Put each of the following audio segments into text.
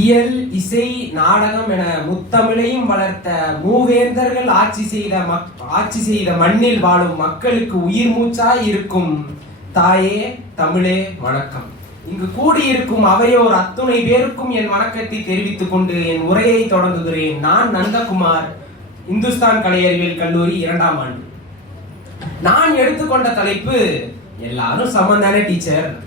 இயல் இசை நாடகம் என முத்தமிழையும் வளர்த்த மூவேந்தர்கள் ஆட்சி செய்த மக்- ஆட்சி செய்த மண்ணில் வாழும் மக்களுக்கு உயிர் மூச்சாய் இருக்கும் தாயே தமிழே வணக்கம். இங்கு கூடியிருக்கும் அவையோர் அத்துணை பேருக்கும் என் வணக்கத்தை தெரிவித்துக் கொண்டு என் உரையை தொடங்குகிறேன். நான் நந்தகுமார் இந்துஸ்தான் கலையறிவியல் கல்லூரி இரண்டாம் ஆண்டு. நான் எடுத்துக்கொண்ட தலைப்பு எல்லாரும் சமந்தானே டீச்சர்.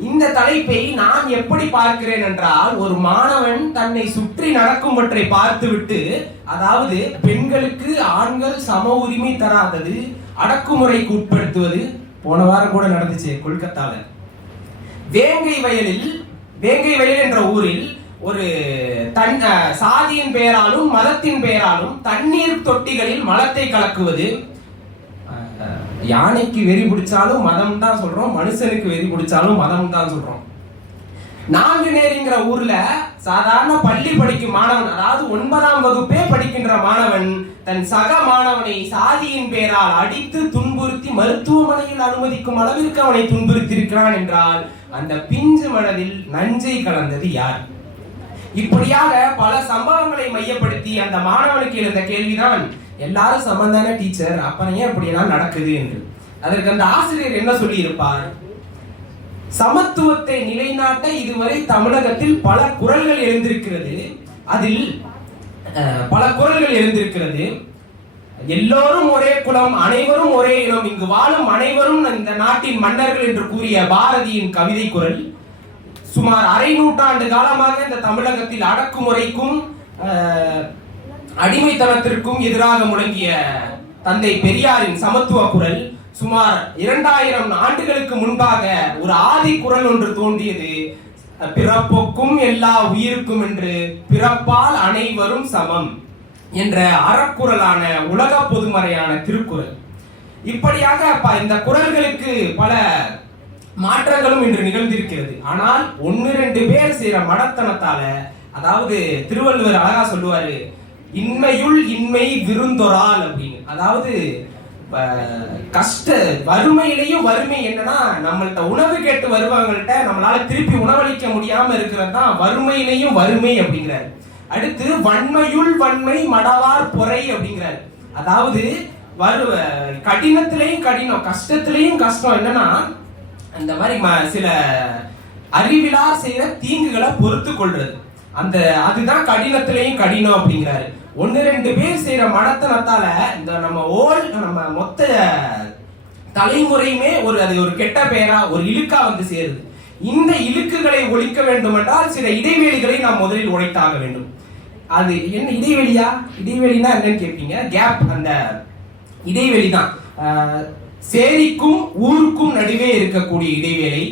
இந்த தலைப்பை நான் எப்படி பார்க்கிறேன் என்றால் ஒரு மாணவன் தன்னை சுற்றி நடக்கும்பற்றை பார்த்துவிட்டு அதாவது பெண்களுக்கு ஆண்கள் சம உரிமை தராதது அடக்குமுறைக்கு உட்படுத்துவது போன வாரம் கூட நடந்துச்சு கொல்கத்தால. வேங்கை வயலில் வேங்கை வயல் என்ற ஊரில் ஒரு தன் சாதியின் பெயராலும் மதத்தின் பெயராலும் தண்ணீர் தொட்டிகளில் மலத்தை கலக்குவது யானைக்கு வெறி பிடிச்சாலும் மதம் தான் சொல்றோம் மனுஷனுக்கு வெறி பிடிச்சாலும் மதம் தான் சொல்றோம். நாங்குநேரிங்கிற ஊர்ல சாதாரண பள்ளி படிக்கும் மாணவன் அதாவது ஒன்பதாம் வகுப்பே படிக்கின்ற மாணவன் தன் சக மாணவனை சாதியின் பெயரால் அடித்து துன்புறுத்தி மருத்துவமனையில் அனுமதிக்கும் அளவிற்கு அவனை துன்புறுத்தியிருக்கிறான் என்றால் அந்த பிஞ்சு மனதில் நஞ்சை கலந்தது யார்? இப்படியாக பல சம்பவங்களை மையப்படுத்தி அந்த மாணவனுக்கு இருந்த கேள்விதான் எல்லாரும் சம்பந்தான டீச்சர் அப்புறம் ஏன் இப்படியெல்லாம் நடக்குது என்று? அதற்கு அந்த ஆசிரியர் என்ன சொல்லி இருப்பார் சமத்துவத்தை நிலைநாட்ட இதுவரை தமிழகத்தில் பல குரல்கள் எழுந்திருக்கிறது. அதில் பல குரல்கள் எழுந்திருக்கிறது. எல்லோரும் ஒரே குலம் அனைவரும் ஒரே இனம் இங்கு வாழும் அனைவரும் இந்த நாட்டின் மன்னர்கள் என்று கூறிய பாரதியின் கவிதை குரல். சுமார் அரை நூற்றாண்டு காலமாக இந்த தமிழகத்தில் அடக்குமுறைக்கும் அடிமைத்தனத்திற்கும் எதிராக முழங்கிய தந்தை பெரியாரின் சமத்துவ குரல் சுமார் இரண்டாயிரம் ஆண்டுகளுக்கு முன்பாக ஒரு ஆதி குரல் ஒன்று தோன்றியது. பிறப்புக்கும் எல்லா உயிருக்கும் என்று பிறப்பால் அனைவரும் சமம் என்ற அறக்குரலான உலக பொதுமறையான திருக்குறள். இப்படியாக ப- இந்த குரல்களுக்கு பல மாற்றங்களும் இன்று நிகழ்ந்திருக்கிறது. ஆனால் ஒன்னு ரெண்டு பேர் செய்யற மடத்தனத்தால அதாவது திருவள்ளுவர் அழகா சொல்லுவாரு இன்மையுள் இன்மை விருந்தொரால் அப்படின்னு. அதாவது கஷ்ட வறுமையிலையும் வறுமை என்னன்னா நம்மள்ட்ட உணவு கேட்டு வருவாங்கள்ட்ட நம்மளால திருப்பி உணவளிக்க முடியாம இருக்கிறது தான் வறுமையிலையும் வறுமை அப்படிங்கிறாரு. அடுத்து வன்மையுள் வன்மை மடவார் பொறை அப்படிங்கிறாரு. அதாவது வரு கடினத்திலையும் கடினம் கஷ்டத்திலையும் கஷ்டம் என்னன்னா அந்த மாதிரி ம- சில அறிவிலார் செய்யற தீங்குகளை பொறுத்து கொள்றது. அந்த அதுதான் கடினத்திலையும் கடினம் அப்படிங்கிறாரு. ஒன்னு ரெண்டு பேர் செய்யற மடத்தனத்தால இந்த நம்ம ஓல் நம்ம மொத்த தலைமுறையுமே ஒரு அது ஒரு கெட்ட பெயரா ஒரு இழுக்கா வந்து சேருது. இந்த இழுக்குகளை ஒழிக்க வேண்டும் என்றால் சில இடைவெளிகளை நாம் முதலில் உழைத்தாக வேண்டும். அது என்ன இடைவெளியா? இடைவெளினா என்னன்னு கேட்பீங்க கேப் அந்த இடைவெளி தான் சேரிக்கும் ஊருக்கும் நடுவே இருக்கக்கூடிய இடைவேளை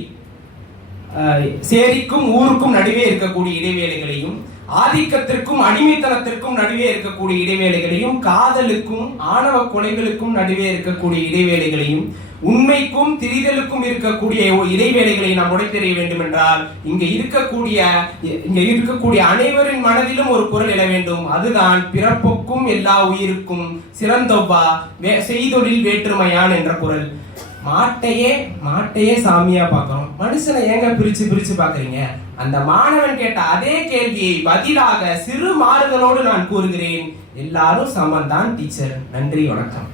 சேரிக்கும் ஊருக்கும் நடுவே இருக்கக்கூடிய இடைவேளைகளையும் ஆதிக்கத்திற்கும் அடிமைத்தனத்திற்கும் நடுவே இருக்கக்கூடிய இடைவேளைகளையும் காதலுக்கும் ஆணவ கொலைகளுக்கும் நடுவே இருக்கக்கூடிய இடைவேளைகளையும் உண்மைக்கும் திரிதலுக்கும் இருக்கக்கூடிய இடைவேளைகளை நாம் உடைத்தெறிய வேண்டும் என்றால் இங்க இருக்கக்கூடிய இங்க இருக்கக்கூடிய அனைவரின் மனதிலும் ஒரு குரல் எழ வேண்டும். அதுதான் பிறப்புக்கும் எல்லா உயிருக்கும் சிறந்தொவ்வா வே- செய்தொழில் வேற்றுமையான் என்ற குரல். மாட்டையே மாட்டையே சாமியா பார்க்கணும். மனுஷனை ஏங்க பிரிச்சு பிரிச்சு பாக்குறீங்க அந்த மாணவன் கேட்ட அதே கேள்வியை பதிலாக சிறு மாறுதலோடு நான் கூறுகிறேன். எல்லாரும் சமந்தான் டீச்சர் நன்றி வணக்கம்.